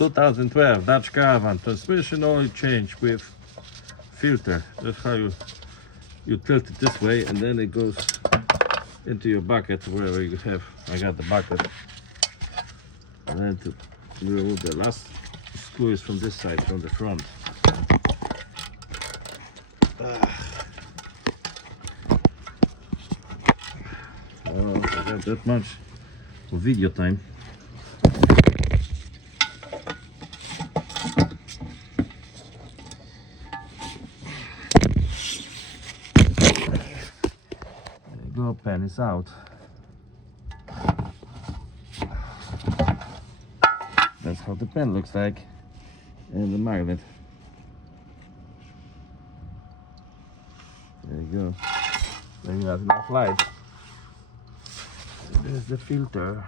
2012 Dodge Caravan, transmission oil change with filter. That's how you tilt it this way, and then it goes into your bucket wherever you have. I got the bucket, and then to remove the last screw is from this side, from the front. Oh, I got that much for video time. There you go, pen is out. That's how the pen looks like, and the magnet. There you go. Maybe not enough light. There's the filter.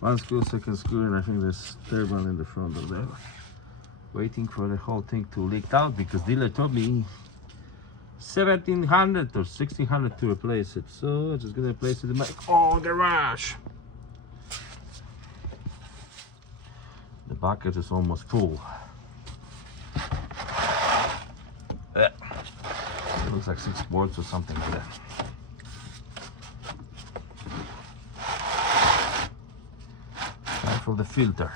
One screw, second screw, and I think there's third one in the front of there. Waiting for the whole thing to leak out because dealer told me 1700 or 1600 to replace it. So I'm just gonna replace it in my garage. The bucket is almost full. It looks like 6 quarts or something like that. Time for the filter.